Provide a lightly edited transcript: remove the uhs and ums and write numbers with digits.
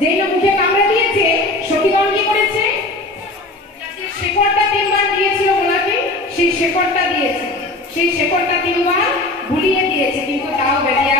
যেই না মুখে কামড়ে দিয়েছে, সখীগণ কি করেছে? শেকড়টা 3 বার দিয়েছিল ওনাকে, সেই শেকড়টা দিয়েছে, সেই শেকড়টা 3 বার ভুলিয়ে দিয়েছে, কিন্তু তাও বেরিয়ে